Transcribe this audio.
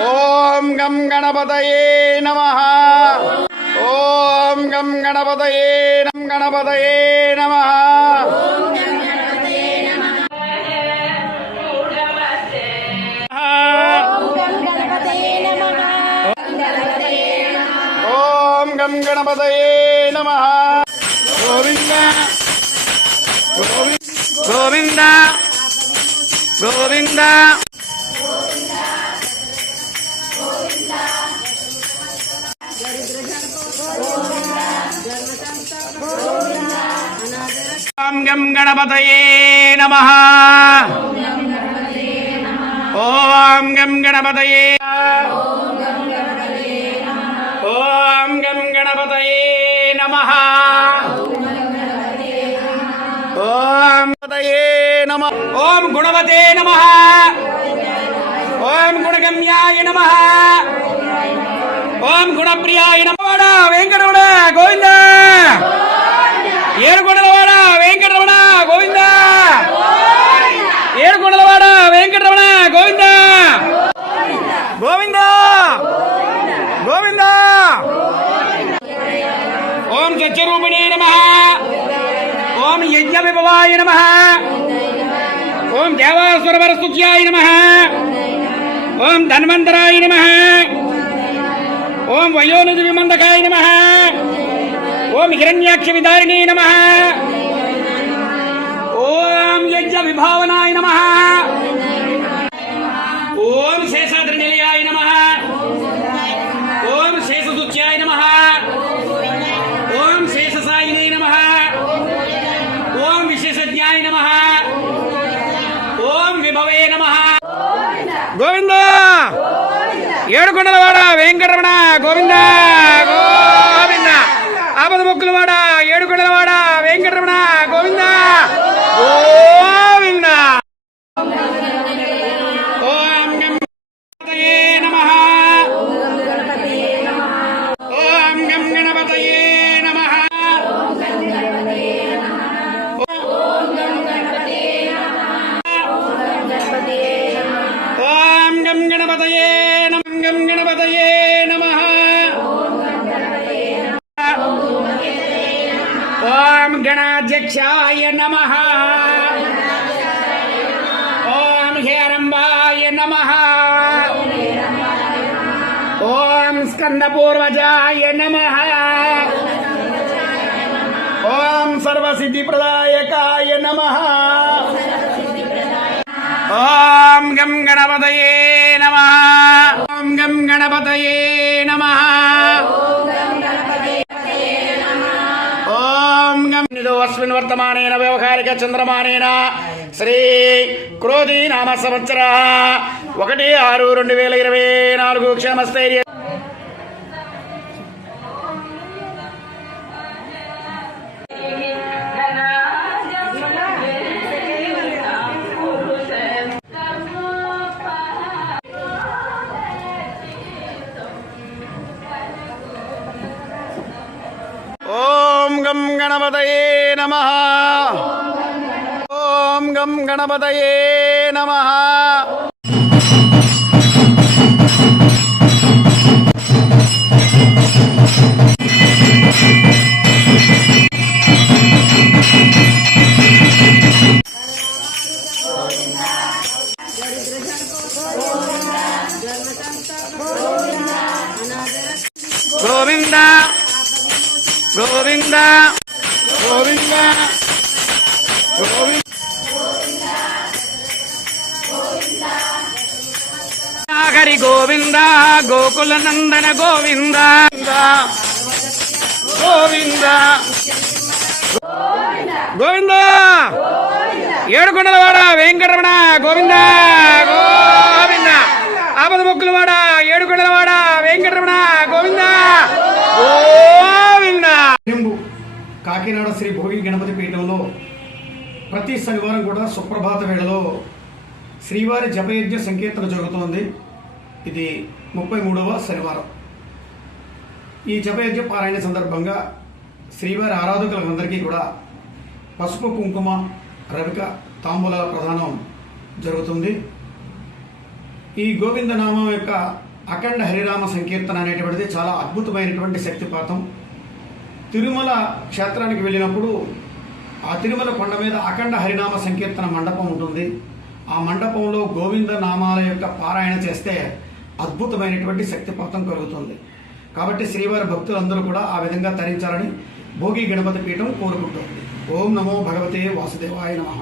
ఓం గం గణపతయే నమ. ఓం గం గణపతయే నం గణపతయే నమ. ఓం గం గణపతయే నమ. గోవింద. గోవింద. గోవింద. గం గణపతయే నమ. ఓం గం గణపతయే ఓం గం గణపతయే నమ. ఓం గణపతయే నమ. ఓం గుణవతే నమ. ఓం గుణగమ్యాయ నమ. ఓం గుణప్రియాయ నమ. వెంకటరమణ గోవిందా ఏడుకొండలవాడ వెంకటరమణ గోవింద ఏడుకొండలవాడ వెంకటరమణ గోవింద గోవింద గోవింద ఓం సత్యరూపిణే నమ ఓం యజ్ఞ విభవాయ నమ. ఓం దేవాసురవర స్తుత్యాయ నమ. ఓం ధన్వంతరాయ నమ. ఓం వయోనిధి విమందకాయ నమ. ఓం హిరణ్యాక్ష విదారిణే నమ. ఓం యజ్ఞ విభావనాయ నమ. గోవింద! ఏడుకొండలవాడ వెంకటరమణ గోవింద గోవింద! ఆపద మొక్కులవాడ ఏడుకొండలవాడ వెంకటరమణ గోవింద! గోవింద ఓం గణాధ్యక్షాయ నమః ఓం హేరంబాయ నమః ఓం స్కందపూర్వజాయ నమః ఓం సర్వసిద్ధిప్రదాయకాయ నమః ఓం గం గణపతయే నమః ఓం గం గణపతయే నమః అస్మిన్ వర్తమానేన వ్యవహారిక చంద్రమానేన శ్రీ క్రోధి నామ సంవత్సర ఒకటి ఆరు రెండు వేల ఇరవై నాలుగు క్షేమస్థైర్య గణపతయే నమ ఓం గం గణపతయే నమ గోవింద గోవింద గోవింద? గోవింద హరి గోవింద గోకుల నందన గోవింద. గోవింద? గోవింద! ఏడుకొండలవాడ వెంకటరమణ గోవింద గోవింద. ఆపద మొక్కులవాడ ఏడుకొండలవాడ వెంకటరమణ గోవింద. నింబు కాకినాడ శ్రీ భోగి గణపతి పీఠంలో ప్రతి శనివారం కూడా సుప్రభాత వేళలో శ్రీవారి జపయజ్ఞ సంకీర్తన జరుగుతోంది. ఇది ముప్పై మూడవ శనివారం. ఈ జపయజ్ఞ పారాయణ సందర్భంగా శ్రీవారి ఆరాధకులందరికీ కూడా పసుపు కుంకుమ రవిక తాంబూలాల ప్రధానం జరుగుతుంది. ఈ గోవింద నామం యొక్క అఖండ హరిరామ సంకీర్తన అనేటువంటిది చాలా అద్భుతమైనటువంటి శక్తిపాతం తిరుమల క్షేత్రానికి వెళ్ళినప్పుడు ఆ తిరుమల కొండ మీద అఖండ హరినామ సంకీర్తన మండపం ఉంటుంది. ఆ మండపంలో గోవింద నామాల యొక్క పారాయణ చేస్తే అద్భుతమైనటువంటి శక్తిపాతం కలుగుతుంది. కాబట్టి శ్రీవారి భక్తులందరూ కూడా ఆ విధంగా తరించాలని భోగి గణపతి పీఠం కోరుకుంటుంది. ఓం నమో భగవతే వాసుదేవాయ నమః.